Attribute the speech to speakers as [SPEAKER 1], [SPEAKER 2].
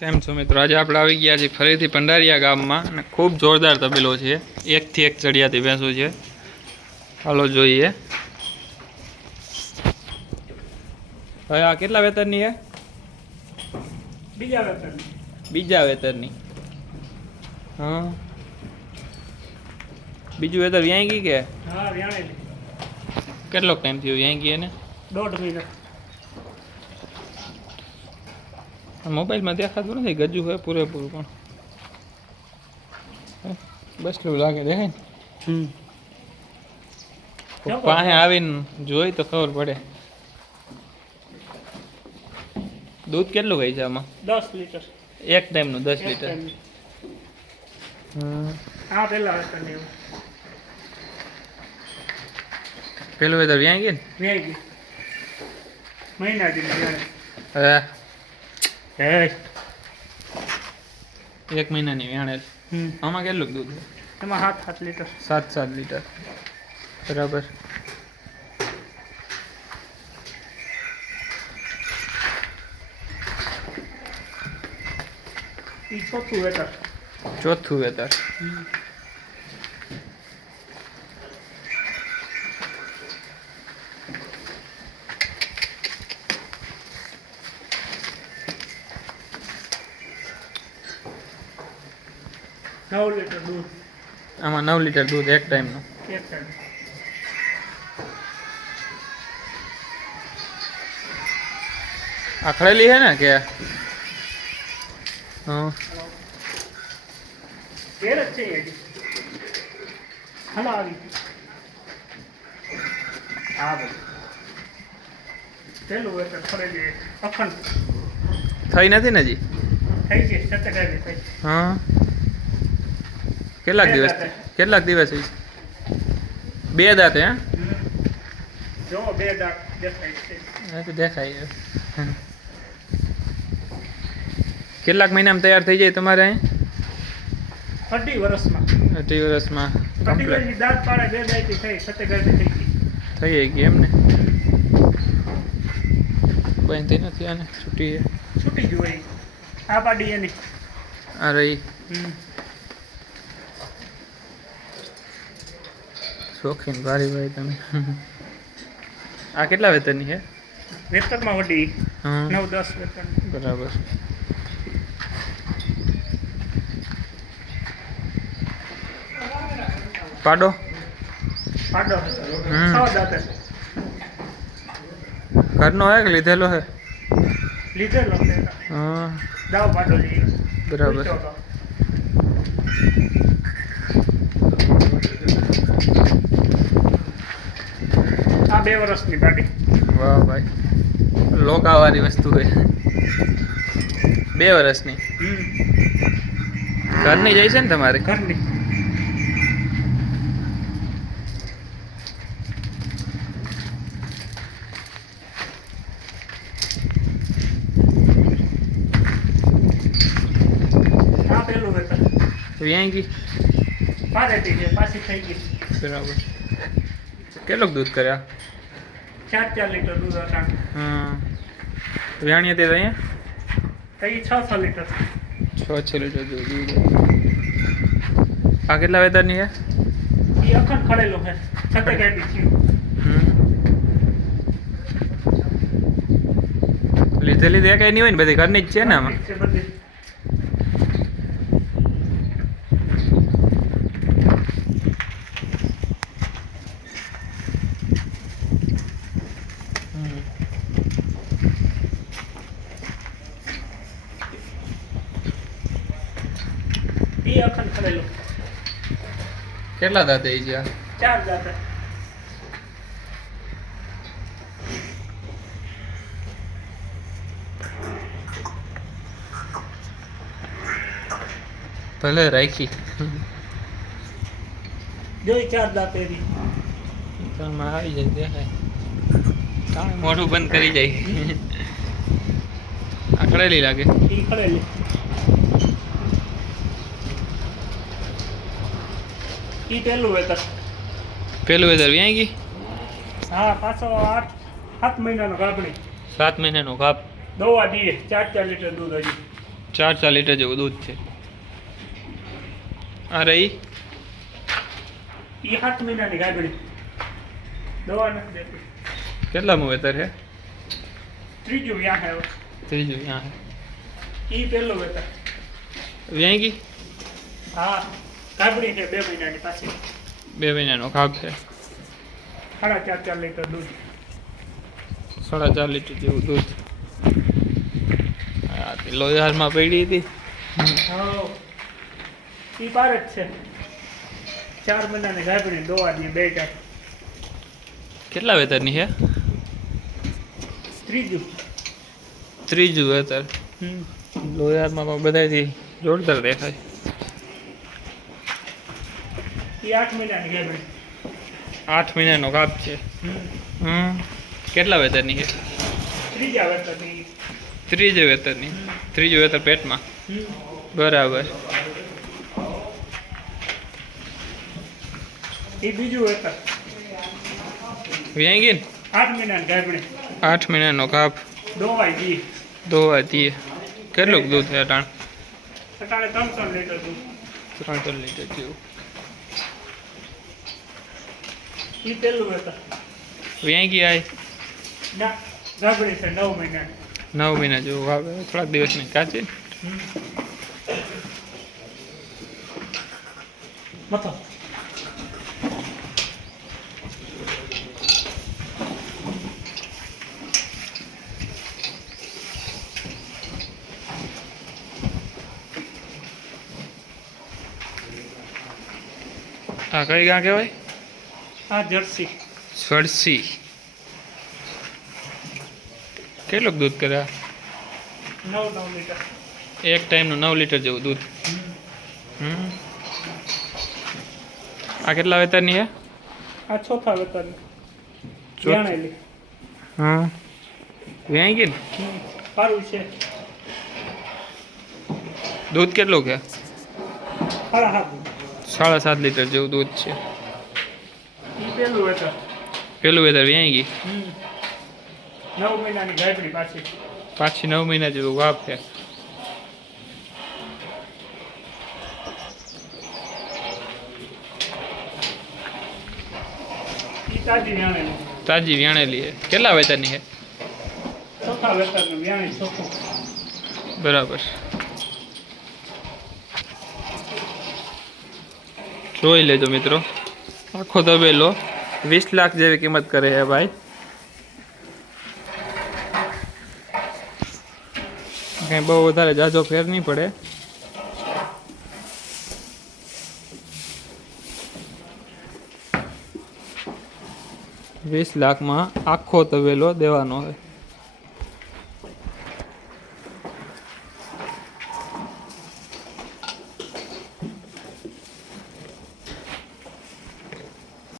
[SPEAKER 1] કેમ છો મિત્રો? આજે આપણે આવી ગયા છીએ ફરીથી પંડારિયા ગામમાં અને ખૂબ જોરદાર તબેલો છે. એકથી એક ચડિયાતી ભેંસો છે. હાલો જોઈએ. હવે આ કેટલા વેતરની છે?
[SPEAKER 2] બીજા વેતરની
[SPEAKER 1] બીજા વેતરની હા. બીજું વેતર વ્યાંગી કે? કેટલો ટાઈમ થયો વ્યાંગી એને?
[SPEAKER 2] દોઢ મહિના
[SPEAKER 1] આ મોબાઈલમાં દેખાતું નથી ગજુ હોય પૂરેપૂરું પણ. બસ એવું લાગે દેખાય ને? પાસે આવીને જોઈ તો ખબર પડે. દૂધ કેટલું ગઈ છે આમાં?
[SPEAKER 2] દસ લીટર.
[SPEAKER 1] એક ટાઈમનું દસ
[SPEAKER 2] એક
[SPEAKER 1] લીટર.
[SPEAKER 2] પેલા
[SPEAKER 1] વેધર ગઈ ને?
[SPEAKER 2] વ્યાઈ ગઈ મહિના દી
[SPEAKER 1] એક મહિનાની વ્યાણેલ
[SPEAKER 2] હમ.
[SPEAKER 1] આમાં કેટલું દૂધ?
[SPEAKER 2] એમાં સાત સાત લીટર.
[SPEAKER 1] સાત સાત લીટર. બરાબર.
[SPEAKER 2] ચોથું વેતર.
[SPEAKER 1] ચોથું વેતર.
[SPEAKER 2] નવ લીટર દૂધ.
[SPEAKER 1] આમાં નવ લીટર દૂધ એક ટાઈમનું.
[SPEAKER 2] એક ટાઈમ.
[SPEAKER 1] આખડેલી છે ને કે? હા. થઈ નથી ને હજી?
[SPEAKER 2] થઈ છે
[SPEAKER 1] હા. કેટલાક દિવસ કેટલાક દિવસ બે દાંત હે?
[SPEAKER 2] જો બે દાંત દેખાય છે.
[SPEAKER 1] દેખાય કેટલાક મહિનામાં તૈયાર થઈ જાય તમારે અહીં?
[SPEAKER 2] અઢી વર્ષમાં.
[SPEAKER 1] અઢી વર્ષમાં
[SPEAKER 2] અઢી
[SPEAKER 1] કમ્પ્લીટ
[SPEAKER 2] વર્ષની દાંત પાડે બે દાંતી થઈ સત્તર થઈ ગઈ.
[SPEAKER 1] થઈ જાય ગઈ એમને? બાંધી નથી આને છૂટી.
[SPEAKER 2] છૂટી જ હોય. આ પાડી એની.
[SPEAKER 1] આ રહી. શોખીન ભારી ભાઈ તમે. આ કેટલા વેતનની છે?
[SPEAKER 2] વેતરમાં વડી. નવ દસ વેતન.
[SPEAKER 1] બરાબર. પાડો.
[SPEAKER 2] પાડો. છ
[SPEAKER 1] ઘરનો હે કે લીધેલો હે
[SPEAKER 2] લીધેલો છે.
[SPEAKER 1] હા.
[SPEAKER 2] દાવ પાડો
[SPEAKER 1] બરાબર
[SPEAKER 2] પૂછ્યો તો. આ બે વર્ષની ગાડી.
[SPEAKER 1] વાહ ભાઈ. લોકાવાળી વસ્તુ છે. બે વર્ષની. ઘરની જઈ છે ને તમારે?
[SPEAKER 2] ઘરની.
[SPEAKER 1] વ્યાઈ ગઈ
[SPEAKER 2] પારેટી છે થઈ ગઈ.
[SPEAKER 1] બરાબર કેટલું દૂધ કર્યા?
[SPEAKER 2] ચાર ચાર લીટર દૂધ હતા.
[SPEAKER 1] હા વ્યાણી હતી અહીંયા
[SPEAKER 2] કઈ છ છ લીટર.
[SPEAKER 1] છ છ લીટર દૂધ આ કેટલા વેતરની છે?
[SPEAKER 2] એ અખંડ ખડેલો છે. છતે ગાડી છે.
[SPEAKER 1] હમ. લીધેલી કઈ નહીં હોય ને બધી ઘરની જ છે ને આમાં?
[SPEAKER 2] છે એ અખંડ ખડેલું
[SPEAKER 1] કેટલા દાંતે છે આ?
[SPEAKER 2] ચાર જાતે
[SPEAKER 1] ભલે રાખી.
[SPEAKER 2] જોઈ ચાર દાંતે એની
[SPEAKER 1] માં આવી જાય દેખાય. મોઢું બંધ કરી જાય? આખડેલી લાગે.
[SPEAKER 2] એ ખડેલી. ઈ પહેલું વેતર
[SPEAKER 1] પહેલું વેતર વ્યાય ગઈ?
[SPEAKER 2] હા પાછો આઠ સાત મહિનાનો ગાભણી
[SPEAKER 1] સાત મહિનાનો કાપ
[SPEAKER 2] દવા દઈએ ચાર ચાર લીટર દૂધ હજી.
[SPEAKER 1] ચાર ચાર લીટર જેવું દૂધ છે. આ રહી?
[SPEAKER 2] એ સાત મહિનાની ગાભણી દવા નથી દેતી.
[SPEAKER 1] કેટલામું વેતર છે?
[SPEAKER 2] ત્રીજું વ્યાહ આવ્યો
[SPEAKER 1] ત્રીજું વ્યાહ
[SPEAKER 2] એ પહેલું વેતર
[SPEAKER 1] વ્યાંગી
[SPEAKER 2] હા. ગાભણી છે બે મહિનાની પાછી.
[SPEAKER 1] બે મહિનાનો ખાપ છે.
[SPEAKER 2] સાડા ચાર ચાર લીટર દૂધ.
[SPEAKER 1] સાડા ચાર લીટર જેવું દૂધ. લોહારમાં પડી હતી.
[SPEAKER 2] એ બાર જ છે. ચાર મહિનાની ગાભણી દઈએ બે ટાઈમ.
[SPEAKER 1] કેટલા વેતરની છે?
[SPEAKER 2] ત્રીજું.
[SPEAKER 1] ત્રીજું વેતર.
[SPEAKER 2] હમ.
[SPEAKER 1] લોહારમાં પણ બધાથી જોરદાર દેખાય.
[SPEAKER 2] એ આઠ મહિનાની ગાભણી
[SPEAKER 1] આઠ મહિનાનો કાપ છે.
[SPEAKER 2] હમ.
[SPEAKER 1] કેટલા વેતરની છે?
[SPEAKER 2] ત્રીજા વેતરની.
[SPEAKER 1] ત્રીજું વેતરની. ત્રીજું વેતર પેટમાં? બરાબર.
[SPEAKER 2] એ બીજું વેતર.
[SPEAKER 1] વ્યાંગી
[SPEAKER 2] આઠ મહિનાની ગાભણી
[SPEAKER 1] આઠ મહિનાનો કાપ
[SPEAKER 2] દોવાઈ જી
[SPEAKER 1] દોવા દીએ કેટલું દૂધ છે અટાણ?
[SPEAKER 2] અટાણે ત્રણસો લીટર દૂધ.
[SPEAKER 1] ત્રણ ત્રણ લીટર જેવું.
[SPEAKER 2] એ પહેલું વેતર
[SPEAKER 1] વ્યાંગી આય
[SPEAKER 2] ના ગાભણી છે નવ મહિના.
[SPEAKER 1] નવ મહિના જેવું વાવે થોડાક દિવસની કાચી.
[SPEAKER 2] મથો.
[SPEAKER 1] આ કઈ ગાં કહેવાય?
[SPEAKER 2] આ જર્સી.
[SPEAKER 1] સ્વરસી કેટલું દૂધ કરે આ?
[SPEAKER 2] નવ નવ લીટર.
[SPEAKER 1] એક ટાઈમનું નવ લીટર જેવું દૂધ. હમ. આ કેટલા વેતરની છે?
[SPEAKER 2] આ ચોથા વેતરની
[SPEAKER 1] ચોથા. હા. વ્યાંગી ને?
[SPEAKER 2] સારું છે.
[SPEAKER 1] દૂધ કેટલું કે?
[SPEAKER 2] સાડા
[SPEAKER 1] સાત લીટર જેવું દૂધ છે.
[SPEAKER 2] એ પહેલું વેતર
[SPEAKER 1] પેલું વેતર વ્યાંગી
[SPEAKER 2] ગઈ. નવ મહિનાની ગાયત્રી પાછી.
[SPEAKER 1] પાછી નવ મહિના જેવું વાપ છે.
[SPEAKER 2] તાજી વ્યાણેલી.
[SPEAKER 1] કેટલા વેતરની છે? બરાબર. જોઈ લેજો મિત્રો. આખો તબેલો. વીસ લાખ જેવી કિંમત કરે છે ભાઈ. કંઈ બહુ વધારે જાજો ફેર નહીં પડે. વીસ લાખમાં આખો તબેલો દેવાનો હોય